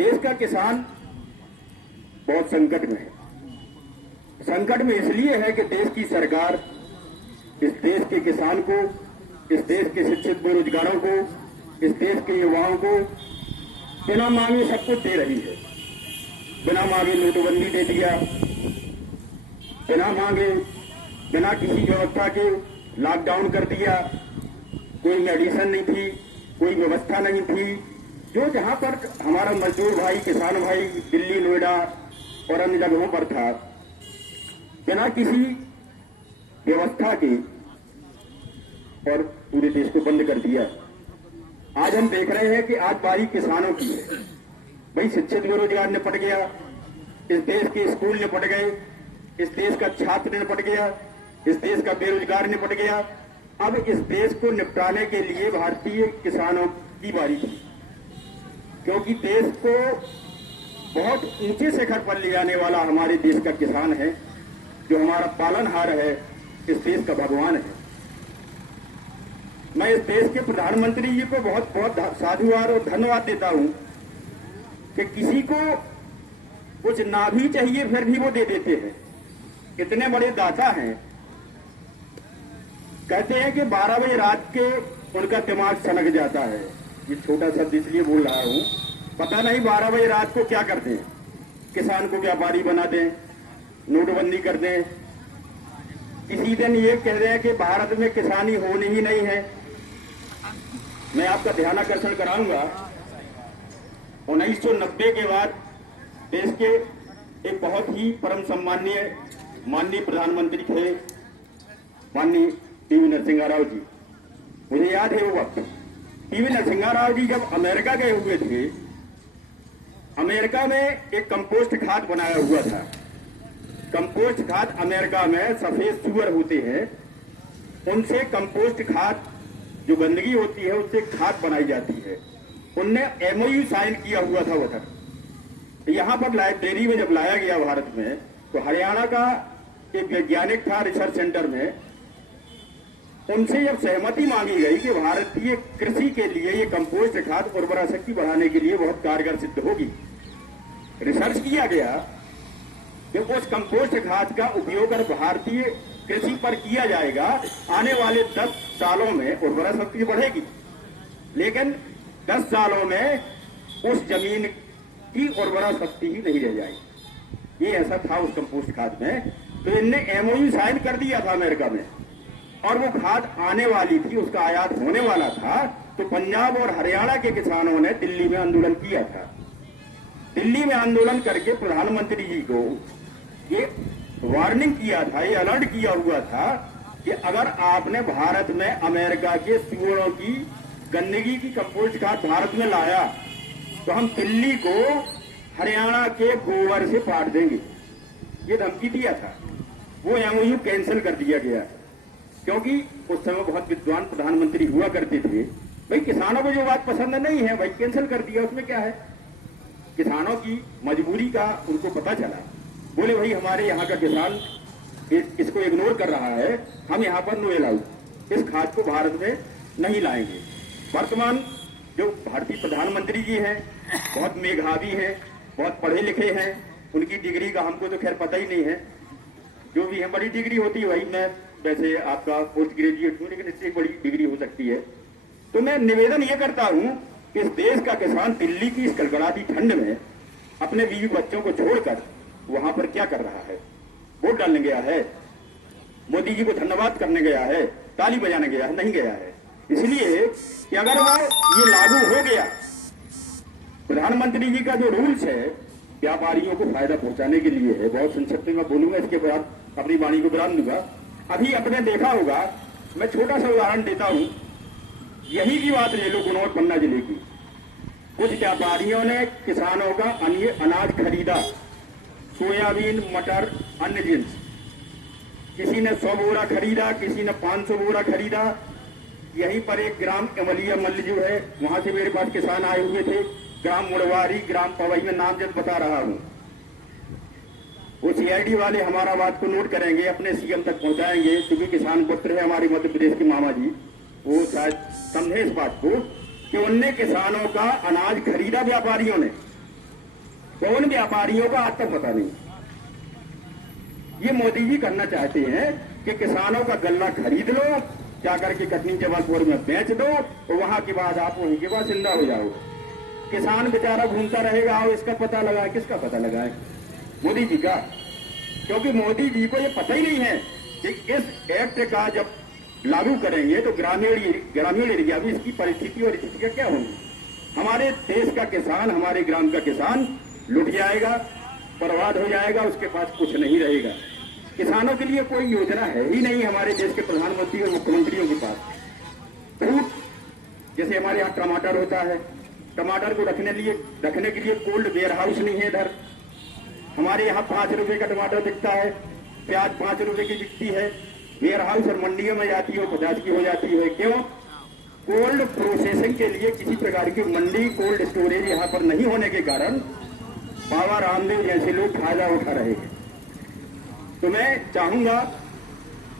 देश का किसान बहुत संकट में है। संकट में इसलिए है कि देश की सरकार इस देश के किसान को, इस देश के शिक्षित बेरोजगारों को, इस देश के युवाओं को बिना मांगे सब कुछ दे रही है। बिना मांगे नोटबंदी दे दिया, बिना मांगे, बिना किसी व्यवस्था के लॉकडाउन कर दिया। कोई मेडिसिन नहीं थी, कोई व्यवस्था नहीं थी। जो जहां पर हमारा मजदूर भाई, किसान भाई दिल्ली, नोएडा और अन्य जगहों पर था, बिना किसी व्यवस्था के और पूरे देश को बंद कर दिया। आज हम देख रहे हैं कि आज बारी किसानों की है। भाई शिक्षित बेरोजगार निपट गया, इस देश के स्कूल निपट गए, इस देश का छात्र निपट गया, इस देश का बेरोजगार निपट गया। अब इस देश को निपटाने के लिए भारतीय किसानों की बारी थी, क्योंकि देश को बहुत ऊंचे शिखर पर ले जाने वाला हमारे देश का किसान है, जो हमारा पालनहार है, इस देश का भगवान है। मैं इस देश के प्रधानमंत्री जी को बहुत बहुत साधुवाद और धन्यवाद देता हूं कि किसी को कुछ ना भी चाहिए फिर भी वो दे देते हैं। इतने बड़े दाता हैं। कहते हैं कि 12 बजे रात के उनका दिमाग सनक जाता है। ये छोटा शब्द इसलिए बोल रहा हूं, पता नहीं 12 बजे रात को क्या करते हैं। किसान को व्यापारी बना दें, नोटबंदी कर दें, किसी दिन ये कह रहे हैं कि भारत में किसानी होनी ही नहीं है। मैं आपका ध्यान आकर्षण कराऊंगा, 1990 के बाद देश के एक बहुत ही परम सम्माननीय माननीय प्रधानमंत्री थे, माननीय पीवी नरसिम्हा राव जी। मुझे याद है वो वक्त, पीवी नरसिम्हा राव जी जब अमेरिका गए हुए थे, अमेरिका में एक कंपोस्ट खाद बनाया हुआ था। कंपोस्ट खाद अमेरिका में सफेद सुअर होते हैं, उनसे कंपोस्ट खाद जो गंदगी होती है उससे खाद बनाई जाती है। उनने एमओयू साइन किया हुआ था उधर। यहां पर लाइब्रेरी में जब लाया गया भारत में, तो हरियाणा का एक वैज्ञानिक था रिसर्च सेंटर में, उनसे जब सहमति मांगी गई कि भारतीय कृषि के लिए ये कंपोस्ट खाद उर्वरा शक्ति बढ़ाने के लिए बहुत कारगर सिद्ध होगी, रिसर्च किया गया कि उस कंपोस्ट खाद का उपयोग अगर भारतीय कृषि पर किया जाएगा, आने वाले 10 सालों में उर्वरा शक्ति बढ़ेगी। लेकिन 10 सालों में उस जमीन की उर्वरा शक्ति ही नहीं रह जाएगी। ये ऐसा था उस कंपोस्ट खाद में। तो इनने एमओयू साइन कर दिया था अमेरिका में, और वो खाद आने वाली थी, उसका आयात होने वाला था। तो पंजाब और हरियाणा के किसानों ने दिल्ली में आंदोलन किया था। दिल्ली में आंदोलन करके प्रधानमंत्री जी को ये वार्निंग किया था, ये अलर्ट किया हुआ था कि अगर आपने भारत में अमेरिका के सुअरों की गंदगी की कंपोस्ट खाद भारत में लाया, तो हम दिल्ली को हरियाणा के गोबर से पाट देंगे। ये धमकी दिया था। वो एमओयू कैंसिल कर दिया गया, क्योंकि उस समय बहुत विद्वान प्रधानमंत्री हुआ करते थे। भाई किसानों को जो बात पसंद नहीं है, भाई कैंसिल कर दिया, उसमें क्या है। किसानों की मजबूरी का उनको पता चला, बोले भाई हमारे यहाँ का किसान इसको इग्नोर कर रहा है, हम यहाँ पर नो अलाउ, इस खाद को भारत में नहीं लाएंगे। वर्तमान जो भारतीय प्रधानमंत्री जी हैं, बहुत मेधावी हैं, बहुत पढ़े लिखे हैं। उनकी डिग्री का हमको तो खैर पता ही नहीं है, जो भी है बड़ी डिग्री होती है। वही मैं वैसे आपका पोस्ट ग्रेजुएट हूँ, लेकिन इससे एक बड़ी डिग्री हो सकती है। तो मैं निवेदन ये करता हूँ कि इस देश का किसान दिल्ली की इस कड़कड़ाती ठंड में अपने बीवी बच्चों को छोड़कर वहां पर क्या कर रहा है। वोट डालने गया है, मोदी जी को धन्यवाद करने गया है, ताली बजाने गया है, नहीं गया है। इसलिए कि अगर वो ये लागू हो गया, प्रधानमंत्री जी का जो रूल्स है व्यापारियों को फायदा पहुंचाने के लिए है। बहुत संक्षिप्त में बोलूंगा, इसके बाद अपनी वाणी को विराम दूंगा। अभी आपने देखा होगा, मैं छोटा सा उदाहरण देता हूं, यही की बात ले लो गुनौर पन्ना जिले की। कुछ व्यापारियों ने किसानों का अनाज खरीदा, सोयाबीन, मटर, अन्य जिन्स। किसी ने 100 बोरा खरीदा, किसी ने 500 बोरा खरीदा। यहीं पर एक ग्राम अमलिया मल्ल जो है, वहां से मेरे पास किसान आए हुए थे, ग्राम मुड़वारी, ग्राम पवई में नाम जब बता रहा हूं। वो सीआईडी वाले हमारा बात को नोट करेंगे, अपने सीएम तक पहुंचाएंगे, क्योंकि किसान पुत्र है हमारे मध्य प्रदेश के मामा जी, वो शायद समझे इस बात को कि उनने किसानों का अनाज खरीदा व्यापारियों ने, तो उन व्यापारियों का आज तक पता नहीं। ये मोदी जी करना चाहते हैं कि किसानों का गल्ला खरीद लो, क्या करके कटनी जबलपुर में बेच दो, और वहां के बाद आप वहीं के बाद जिंदा हो जाओ। किसान बेचारा घूमता रहेगा और इसका पता लगाए, किसका पता लगाए? मोदी जी का। क्योंकि मोदी जी को ये पता ही नहीं है कि इस एक्ट का जब लागू करेंगे तो ग्रामीण एरिया में इसकी परिस्थिति और स्थितियां क्या होंगी। हमारे देश का किसान, हमारे ग्राम का किसान लुट जाएगा, बर्बाद हो जाएगा, उसके पास कुछ नहीं रहेगा। किसानों के लिए कोई योजना है ही नहीं हमारे देश के प्रधानमंत्री और मुख्यमंत्रियों के पास। फ्रूट जैसे हमारे यहाँ टमाटर होता है, टमाटर को रखने के लिए कोल्ड वेयर हाउस नहीं है इधर। हमारे यहाँ 5 रुपए का टमाटर बिकता है, प्याज 5 रुपए की बिकती है, वेयर हाउस और मंडियों में जाती है 50 की हो जाती है। क्यों? कोल्ड प्रोसेसिंग के लिए किसी प्रकार की मंडी, कोल्ड स्टोरेज यहाँ पर नहीं होने के कारण बाबा रामदेव जैसे लोग फायदा उठा रहे हैं। तो मैं चाहूंगा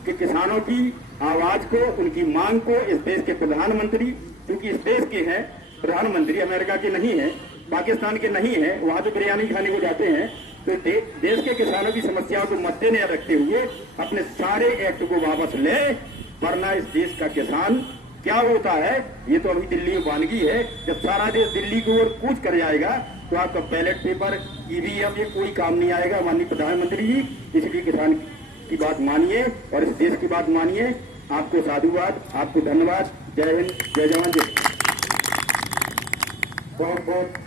कि किसानों की आवाज को, उनकी मांग को इस देश के प्रधानमंत्री, क्योंकि इस देश के हैं प्रधानमंत्री, अमेरिका के नहीं है, पाकिस्तान के नहीं है, वहां तो बिरयानी खाने को जाते हैं, तो देश के किसानों की समस्याओं को मद्देनजर रखते हुए अपने सारे एक्ट को वापस ले, वरना इस देश का किसान क्या होता है ये तो अभी दिल्ली में वानगी है। जब सारा देश दिल्ली की ओर कूच कर जाएगा तो आपका बैलेट पेपर, ईवीएम, ये कोई काम नहीं आएगा। माननीय प्रधानमंत्री जी, इसलिए किसान की बात मानिए और इस देश की बात मानिए। आपको साधुवाद, आपको धन्यवाद। जय हिंद, जय जवान, जय। बहुत बहुत